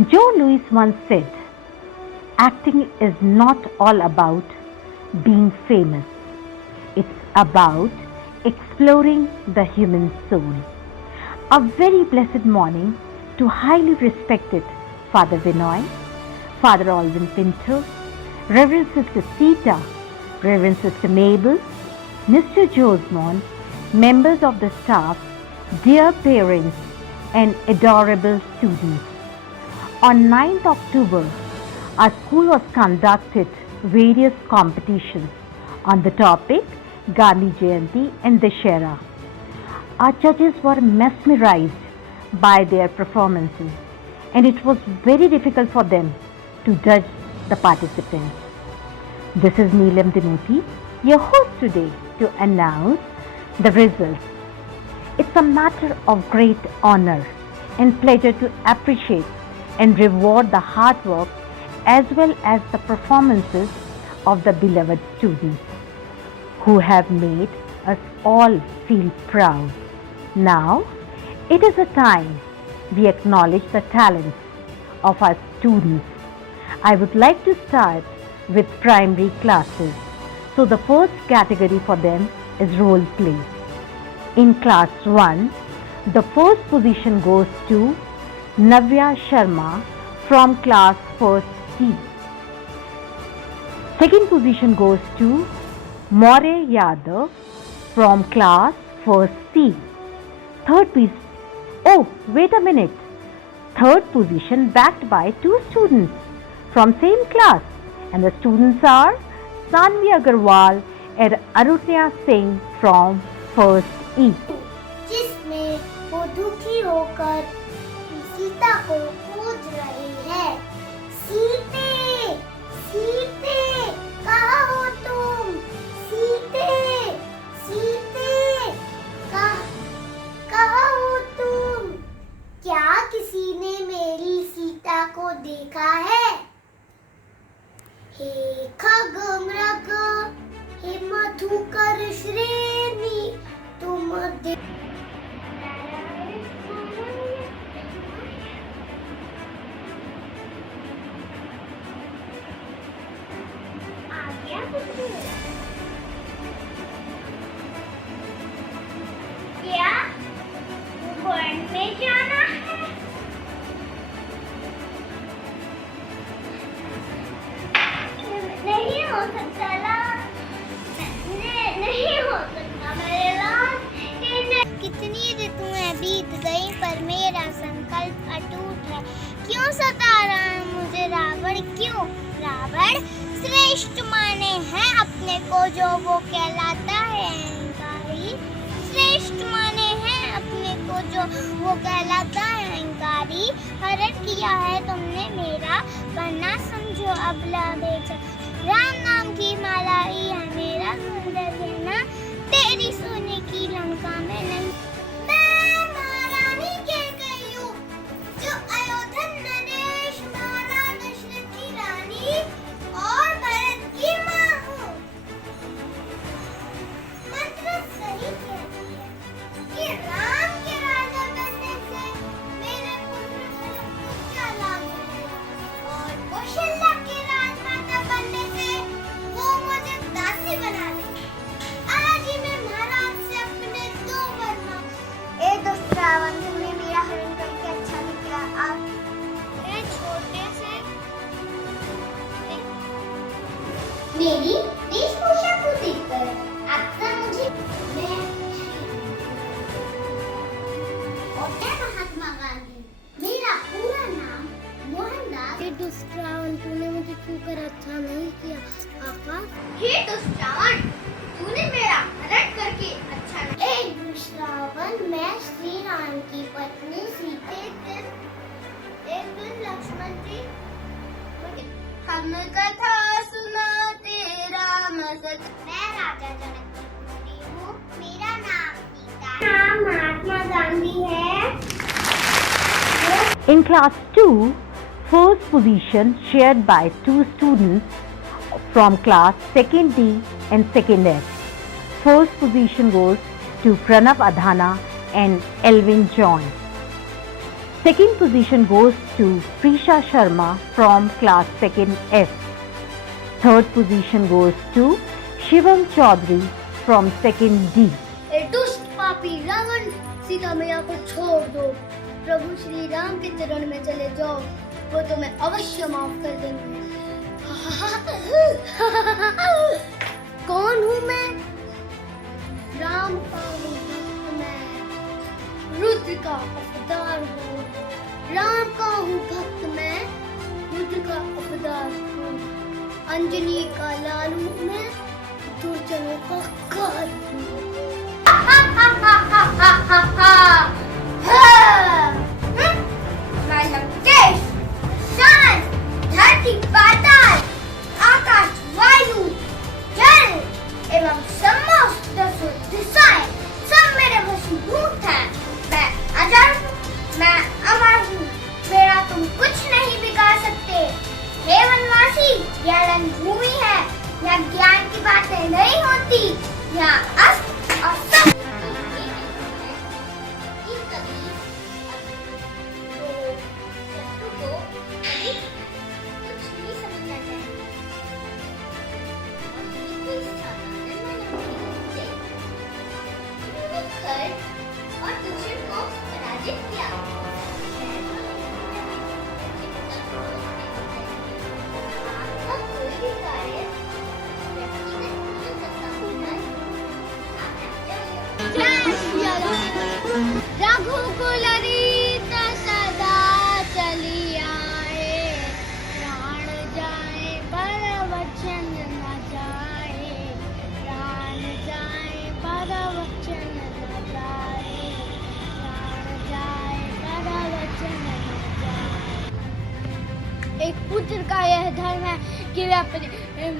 Joe Louis once said, acting is not all about being famous, it's about exploring the human soul. A very blessed morning to highly respected Father Vinoy, Father Alvin Pinto, Reverend Sister Sita, Reverend Sister Mabel, Mr. Josemont, members of the staff, dear parents, and adorable students. On 9th October, our school was conducted various competitions on the topic Gandhi Jayanti and Dashera. Our judges were mesmerized by their performances, and it was very difficult for them to judge the participants. This is Neelam Dimuthi, your host today, to announce the results. It's a matter of great honor and pleasure to appreciate and reward the hard work as well as the performances of the beloved students who have made us all feel proud. Now, it is a time we acknowledge the talents of our students. I would like to start with primary classes. So the first category for them is role play. In class 1, the first position goes to Navya Sharma from class 1st C. Second position goes to Maurya Yadav from class 1st C. Wait a minute. Third position backed by two students from same class, and the students are Sanvi Agarwal and Arunya Singh from 1st E. जिसमें वो दुखी होकर सीता को खोज रहे हैं। सीते, सीते, कहाँ हो तुम? सीते, सीते, कहाँ हो तुम? क्या किसी ने मेरी सीता को देखा है? हे खगमृग, हे मधुकर श्रेणी, तुम क्या वन में जाना है? नहीं हो सकता लाल, नहीं हो सकता मेरे लाल। कितनी ऋतुएं बीत गई पर मेरा संकल्प अटूट है। क्यों सता रहा है मुझे रावण? क्यों? रावण श्रेष्ठ माने हैं अपने को जो वो कहलाता है अहंकारी। श्रेष्ठ माने हैं अपने को जो वो कहलाता है अहंकारी। हरण किया है तुमने मेरा, वरना समझो अबला बेचा। राम नाम की माला ही है मेरा सुंदर गहना, तेरी सोने की लंका में नहीं। मैं महारानी के गई हूँ, जो अयोध्या नरेश, माला दशरथ की रानी और भरत की माँ हूँ। मंत्र सही कहती है कि राम के राजा बनने से मेरे पुत्र को क्या लाभ मिलेगा, और कौशल्या के राजमाता बनने से वो मुझे दासी बना देगी। आज ही मैं महाराज से अपने दो वर मांगूं। ए दुष्ट रावण, तुमने मेरा हरण करके अच्छा नहीं किया। आप छोटे से मेरी वेशभूषा को देखकर आपका मुझे महात्मा गांधी, मेरा पूरा नाम मोहनदास। हे दुष्ट रावण, तूने मुझे छूकर अच्छा नहीं किया। आकाश, हे दुष्ट रावण, तूने मेरा हरण करके अच्छा नहीं। हे दुष्ट रावण, मैं श्री राम की पत्नी सीते एक दिन लक्ष्मण जी हम कथा सुनाते राम सत। मैं राजा जनक की पुत्री हूँ, मेरा नाम सीता है। नाम महात्मा गांधी है। In class 2, first position shared by two students from class 2nd D and 2nd F. First position goes to Pranav Adhana and Elvin John. Second position goes to Prisha Sharma from class 2nd F. Third position goes to Shivam Chaudhary from 2nd D. ए दुष्ट पापी रावण, सीता मैया को छोड़ दो। प्रभु श्री राम के चरण में चले जाओ, वो तुम्हें अवश्य माफ कर देंगे। कौन हूँ मैं? राम का हूँ भक्त मैं, रुद्र का अवतार हूँ। राम का हूँ भक्त मैं, रुद्र का अवतार हूँ। अंजनी का लालू मैं, दुर्जनों का काल हूँ। मैं लंकेश, शान, धरती पाताल, आकाश वायु जल एवं समस्त दिशाएं सब मेरे वशीभूत हैं। मैं अजर हूँ, मैं अमर हूँ, मेरा तुम कुछ नहीं बिगाड़ सकते। हे वनवासी, यह रणभूमि है, यहाँ ज्ञान की बातें नहीं होती, यहाँ अस्त्र और सब और दूसरे को पराजित किया। आपका कोई भी कार्य व्यक्तिगत नहीं करता होना। रघुकुल रीत सदा चली आए, प्राण जाए पर वचन न जाए, प्राण जाए पर वचन न जाए, प्राण जाए पर वचन न जाए। एक पुत्र का यह धर्म है कि वे अपने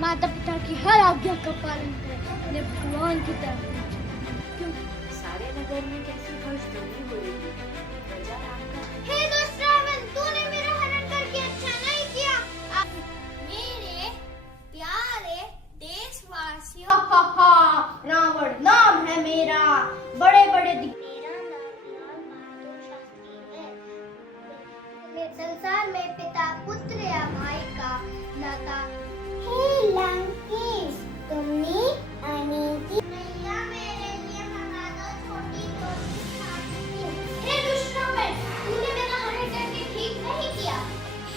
माता पिता की हर आज्ञा का पालन करें, उन्हें भगवान की तरफ क्यों? सारे नगर में कैसी हर्षध्वनि हो रही है? प्रजा राम का हे दुष्ट रावण, तूने मेरा हरण करके अच्छा नहीं किया। मेरे प्यारे देशवासियों, रावण नाम है मेरा, बड़े बड़े मेरा नाम लाल बहादुर शास्त्री है। संसार में पिता पुत्र या भाई का नाता। हे लंकेश, तुमने अनीति नैया मेरे लिए भगा दो, छोटी छोटी छाती। हे दुष्ट रावण, तूने मेरा हरण करके ठीक नहीं किया।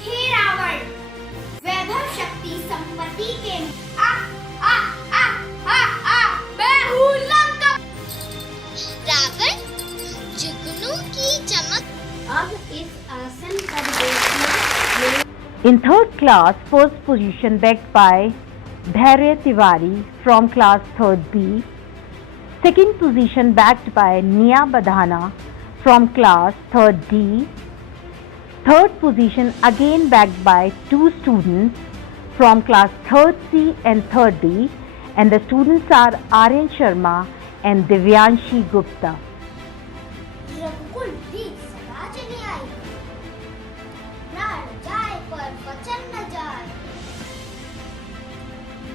हे रावण, वैभव शक्ति संपत्ति के मैं हूँ लंका। रावण, जुगनू की चमक अब इस आसन पर बैठना। In third class, first position bagged by Dhairya Tiwari from class 3rd B. Second position bagged by Nia Badhana from class 3rd D. Third position again bagged by two students from class 3rd C and 3rd D, and the students are Aryan Sharma and Divyanshi Gupta. रघुकुल रीत सदा चली आई, प्राण जाए पर वचन न जाए।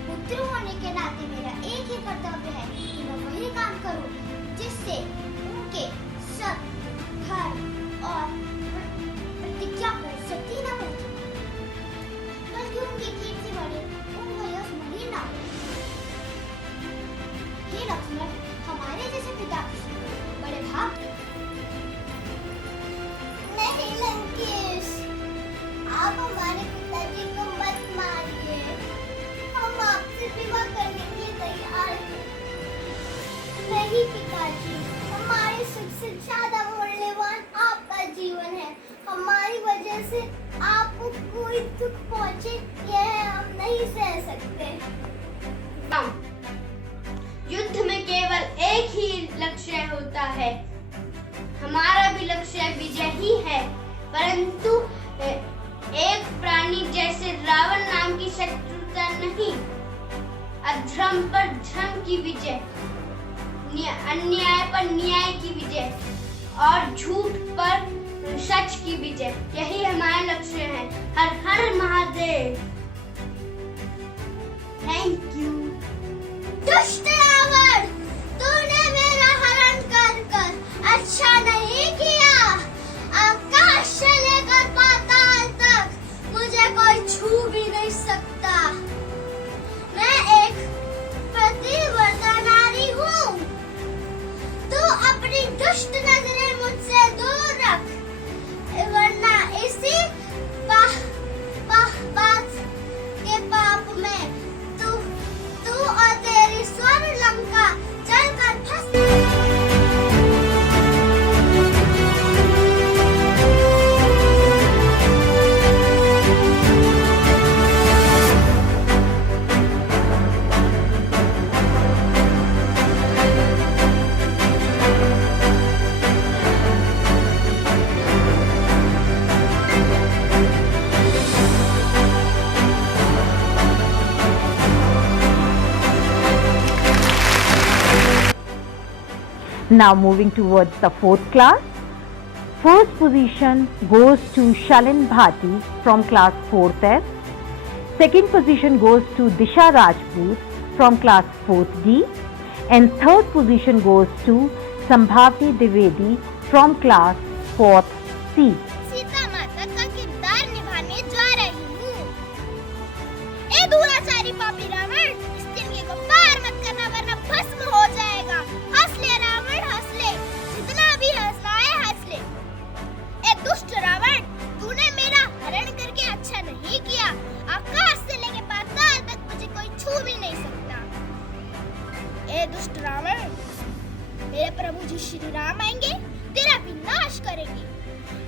पुत्र होने के नाते मेरा एक ही कर्तव्य है कि मैं वही काम करूं जिससे उनके सत, धर्म और प्रतिज्ञा को क्षति न पहुंचे, बल्कि उनकी कीर्ति बढ़े, उनको यश मिले ना। हे लक्ष्मण, हमारे जैसे पिता बड़े भाग। नहीं लंकेश, आप हमारे पिताजी को मत मारिए, हम आपसे विवाह करने के लिए तैयार हैं। नहीं पिताजी, हमारे सुख से ज्यादा मूल्यवान आपका जीवन है। हमारी वजह से आपको कोई दुख पहुंचे, यह हम नहीं सह सकते। युद्ध में केवल एक ही लक्ष्य होता है, हमारा भी लक्ष्य विजय ही है, परंतु एक प्राणी जैसे रावण नाम की शत्रुता नहीं। अधर्म पर धर्म की विजय, अन्याय पर न्याय की विजय और झूठ पर सच की विजय, यही हमारा लक्ष्य है। हर हर महादेव। Thank you. दुष्ट रावण, तूने मेरा हरण कर अच्छा नहीं किया। आकाश Now moving towards the fourth class. First position goes to Shalin Bhati from class 4th F. Second position goes to Disha Rajput from class 4th D. And third position goes to Sambhavni Dwivedi from class 4th C. Sita माता का किरदार निभाने जा रही हूँ। ए दुराचारी पापी रावण, इस तिनके को पार मत करना वरना भस्म हो जाएगा। हंस ले रावण हंस ले, जितना भी हंसना है हंस ले। ए दुष्ट रावण, तूने मेरा हरण करके अच्छा नहीं किया। आकाश से लेके पाताल तक मुझे कोई छू भी नहीं सकता। ए दुष्ट रावण, मेरे प्रभु जी श्री राम आएंगे, तेरा विनाश करेंगे।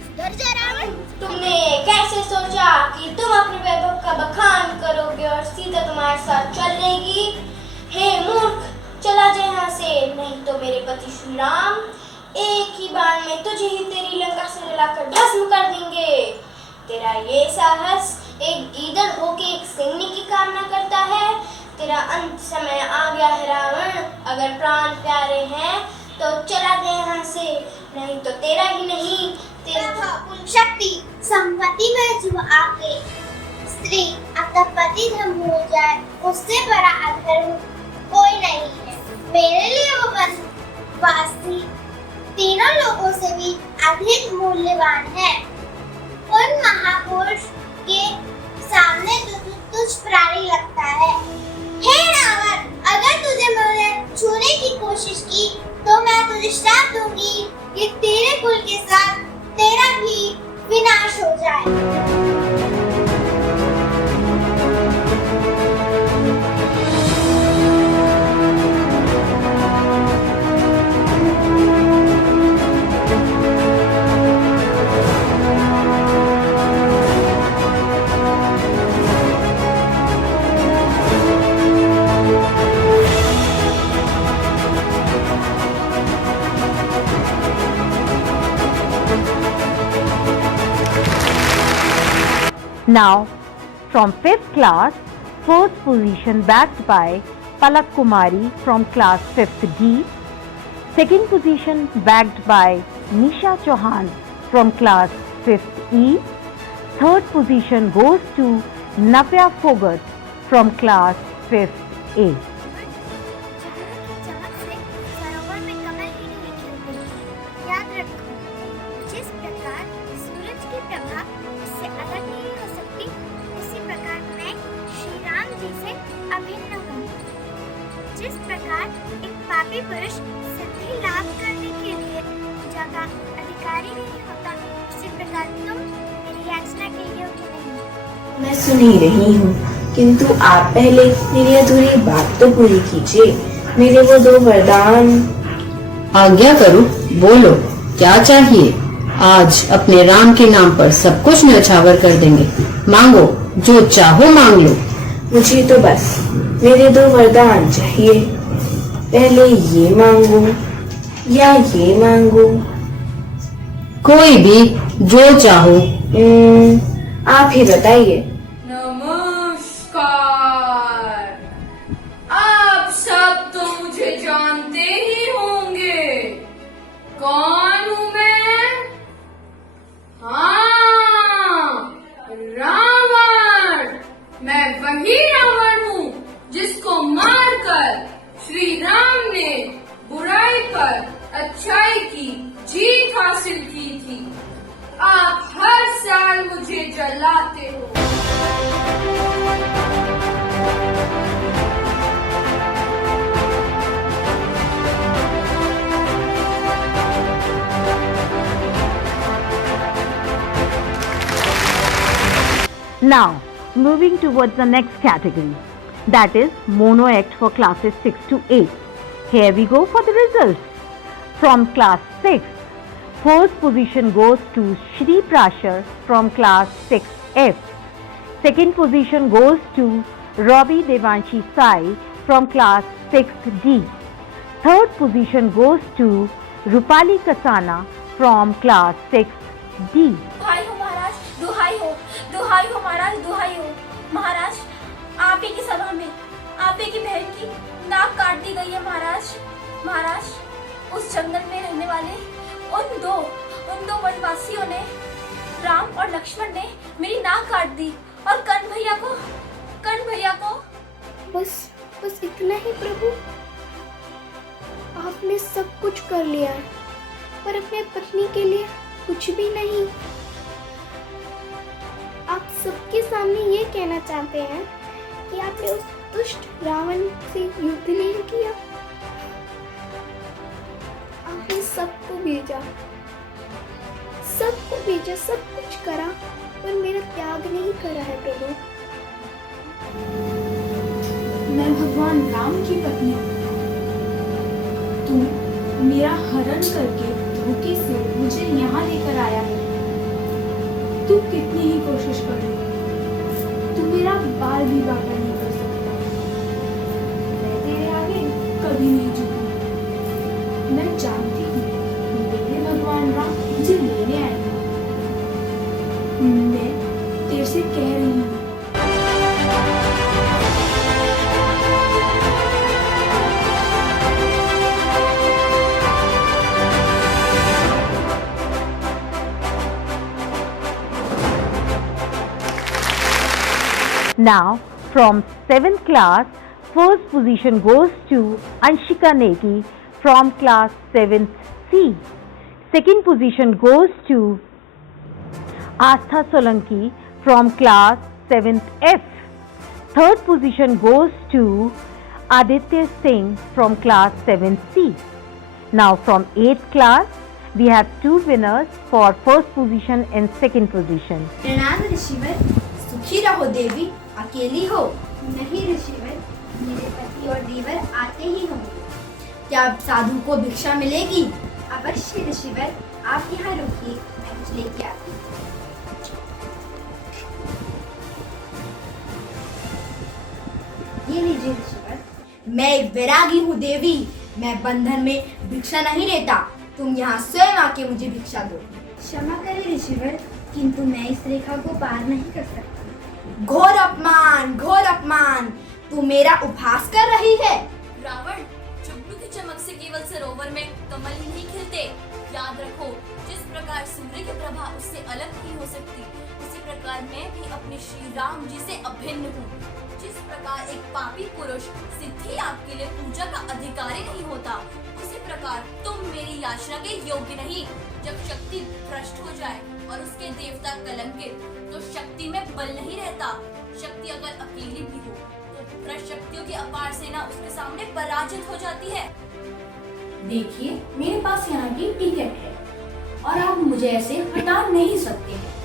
सुधर जा रावण। तुमने कैसे सोचा कि तुम अपने वैभव का बखान करोगे और सीता तुम्हारे साथ चलेगी? हे मूर्ख, चला जा यहाँ से, नहीं तो मेरे पति श्री राम एक ही बार में तुझे ही तेरी लंका से जलाकर भस्म कर देंगे। तेरा ये साहस एक गीदड़ होके एक सिंह की कामना करता है। तेरा अंत समय आ गया है रावण। अगर प्राण प्यारे हैं तो चला दे यहाँ से, नहीं तो तेरा ही नहीं तेरा शक्ति संपत्ति में जो आके स्त्री अपना पति धर्म हो जाए, उससे बड़ा अधर्म कोई नहीं है। मेरे लिए वो वनवासी तीनों लोगों से भी अधिक मूल्यवान है। उन महापुरुष के सामने तुझ प्राणी लगता है। हे रावण, अगर तुझे मुझे छूने की कोशिश की तो मैं तुझे श्राप दूंगी कि तेरे कुल के साथ तेरा भी विनाश हो जाए। Now, from 5th class, first position bagged by Palak Kumari from class 5th D. Second position bagged by Nisha Chauhan from class 5th E. Third position goes to Navya Fogat from class 5th A. सरोवर में कमल ही नहीं खिलते। याद रखो, जिस प्रकार सूरज की प्रभा इससे अलग नहीं हो सकती, उसी प्रकार मैं श्री राम जी से अभिन्न हूँ। जिस प्रकार एक पापी पुरुष सिद्धि लाभ करने के लिए जगह अधिकारी नहीं होता, उसी प्रकार तुम मेरी याचना के योग्य नहीं। मैं सुन ही रही हूँ, किंतु आप पहले मेरी अधूरी बात तो पूरी कीजिए। मेरे वो 2 वरदान। आज्ञा करो, बोलो क्या चाहिए। आज अपने राम के नाम पर सब कुछ न्यौछावर कर देंगे। मांगो, जो चाहो मांग लो। मुझे तो बस मेरे 2 वरदान चाहिए। पहले ये मांगू या ये मांगू? कोई भी, जो चाहो। आप ही बताइए। नमस्कार। आप सब तो मुझे जानते ही होंगे। कौन हूँ मैं? हाँ, रावण। मैं वही रावण हूँ जिसको मारकर श्री राम ने बुराई पर अच्छाई की जीत हासिल की थी। आप हर साल मुझे जलाते हो। Now, moving towards the next category, that is mono act for classes 6 to 8. Here we go for the results. From class 6, first position goes to Shri Prashar from class 6F. Second position goes to Robbie Devanshi Sai from class 6D. Third position goes to Rupali Kasana from class 6D. दुहाई हो महाराज, दुहाई हो महाराज, दुहाई हो महाराज। आप ही की सभा में आप ही की बहन की नाक काट दी गई है महाराज। महाराज, उस जंगल राम और लक्ष्मण ने मेरी नाक काट दी और कर्ण भैया को बस इतना ही प्रभु। आपने सब कुछ कर लिया है, पर अपने पत्नी के लिए कुछ भी नहीं। आप सबके सामने ये कहना चाहते हैं कि आपने उस दुष्ट रावण से युद्ध नहीं किया। आपने सबको भेजा, सब कुछ करा, पर मेरा त्याग नहीं करा है प्रभु। मैं भगवान राम की पत्नी हूँ। तू मेरा हरण करके धोखे से मुझे यहाँ लेकर आया है। तू कितनी ही कोशिश कर ले, तू मेरा बाल भी बांका नहीं कर सकता। मैं तेरे आगे कभी नहीं झुकूंगी। मैं जानती हूँ मेरे भगवान राम मुझे लेने आएंगे। मैं तेरे से कह रही हूँ, Now, from 7th class, first position goes to Anshika Negi from class 7th C. Second position goes to Astha Solanki from class 7th F. Third position goes to Aditya Singh from class 7th C. Now, from 8th class, we have two winners for first position and second position. प्रणाम ऋषिवर। सुखी रहो देवी, अकेली हो? नहीं ऋषिवर, मेरे पति और देवर आते ही होंगे। क्या अब साधु को भिक्षा मिलेगी? अवश्य ऋषिवर, आप यहाँ रुकिए, मैं कुछ लेके आती हूँ। ये लीजिए ऋषिवर। मैं एक वैरागी हूँ देवी, मैं बंधन में भिक्षा नहीं लेता। तुम यहाँ स्वयं आके मुझे भिक्षा दो। क्षमा करें ऋषिवर, किंतु मैं इस रेखा को पार नहीं कर सकता। घोर अपमान, घोर अपमान! तू मेरा उपहास कर रही है। रावण, जुगनू की चमक से केवल सरोवर में कमल ही नहीं खिलते। याद रखो, जिस प्रकार सूर्य की प्रभा उससे अलग नहीं हो सकती, उसी प्रकार मैं भी अपने श्री राम जी से अभिन्न हूँ। जिस प्रकार एक पापी पुरुष सिद्धि आपके लिए पूजा का अधिकारी नहीं होता, उसी प्रकार तुम मेरी याचना के योग्य नहीं। जब शक्ति भ्रष्ट हो जाए और उसके देवता कलंकित, तो शक्ति में बल नहीं रहता। शक्ति अगर अकेली भी हो, तो भ्रष्ट शक्तियों की अपार सेना उसके सामने पराजित हो जाती है। देखिए, मेरे पास यहाँ की टिकट है और आप मुझे ऐसे हटा नहीं सकते हैं।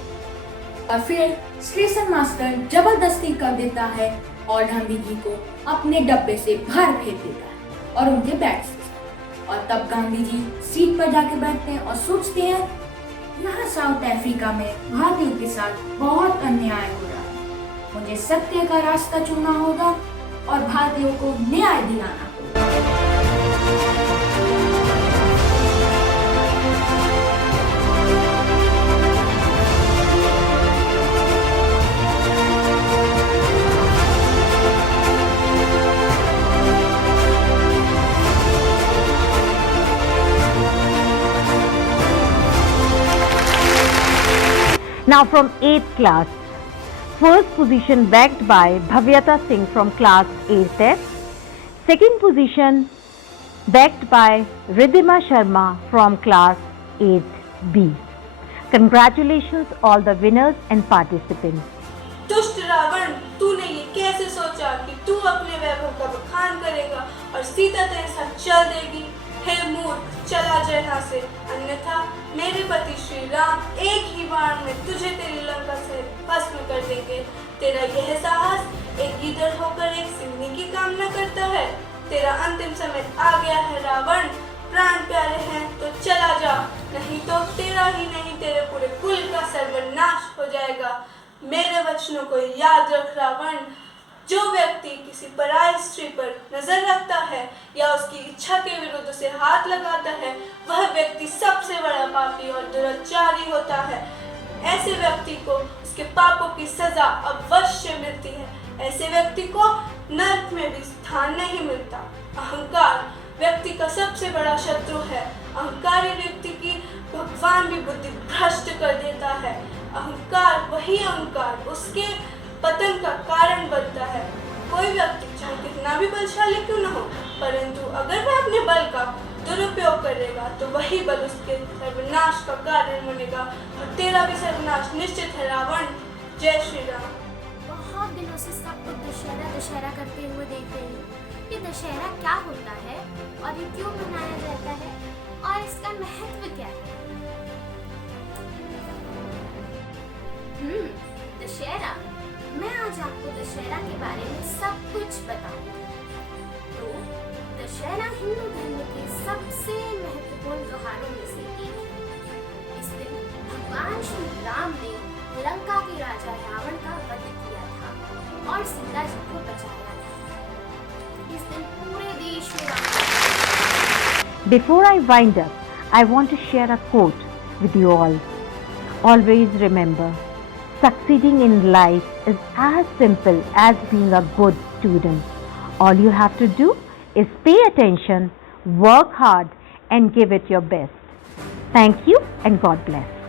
और फिर स्टेशन मास्टर जबरदस्ती कर देता है और गांधी जी को अपने डब्बे से बाहर फेंक देता है और उनके बैग से। और तब गांधी जी सीट पर जाके बैठते हैं और सोचते हैं, यहाँ साउथ अफ्रीका में भारतीयों के साथ बहुत अन्याय हो रहा है। मुझे सत्य का रास्ता चुनना होगा और भारतीयों को न्याय दिलाना होगा। Now from 8th class, first position bagged by Bhavyata Singh from class 8F. Second position bagged by Ridhima Sharma from class 8B. Congratulations all the winners and participants. दुष्ट रावण, तूने ये कैसे सोचा कि तू अपने वैभव का बखान करेगा और सीता तेरे साथ चल देगी? हे मूर्ख, चला जा यहाँ से, अन्यथा मेरे पति श्री राम एक ही बाण में तुझे तेरी लंका से भस्म कर देंगे। तेरा यह साहस एक गीदड़ होकर एक सिंह की कामना करता है। तेरा अंतिम समय आ गया है रावण। प्राण प्यारे हैं तो चला जा, नहीं तो तेरा ही नहीं तेरे पूरे कुल का सर्वनाश हो जाएगा। मेरे वचनों को याद रख रावण। जो व्यक्ति किसी पराई स्त्री पर नजर रखता है या उसकी इच्छा के विरुद्ध उसे हाथ लगाता है, वह व्यक्ति सबसे बड़ा पापी और दुराचारी होता है। ऐसे व्यक्ति को उसके पापों की सजा अवश्य मिलती है। ऐसे व्यक्ति को नरक में भी स्थान नहीं मिलता। अहंकार व्यक्ति का सबसे बड़ा शत्रु है। अहंकारी व्यक्ति की भगवान भी बुद्धि भ्रष्ट कर देता है। वही अहंकार उसके पतन का कारण बनता है। कोई व्यक्ति चाहे कितना भी बलशाली क्यों न हो, परंतु अगर वह अपने बल का दुरुपयोग करेगा तो वही बल उसके सर्वनाश का कारण बनेगा और तेरा भी सर्वनाश निश्चित है रावण। जय श्री राम। बहुत दिनों से सब कुछ दशहरा करते हुए देख रही हूँ। ये दशहरा क्या होता है और ये क्यों मनाया जाता है और इसका महत्व क्या है? दशहरा। मैं आज आपको दशहरा के बारे में सब कुछ बताऊंगी। तो दशहरा हिंदू धर्म के सबसे महत्वपूर्ण त्योहारों में से एक है। इस दिन भगवान श्री राम ने लंका के राजा रावण का वध किया था और सीता जी को बचाया था। इस दिन पूरे देश में Before I wind up, I want to share a quote with you all. Always remember, succeeding in life is as simple as being a good student. All you have to do is pay attention, work hard, and give it your best. Thank you and God bless.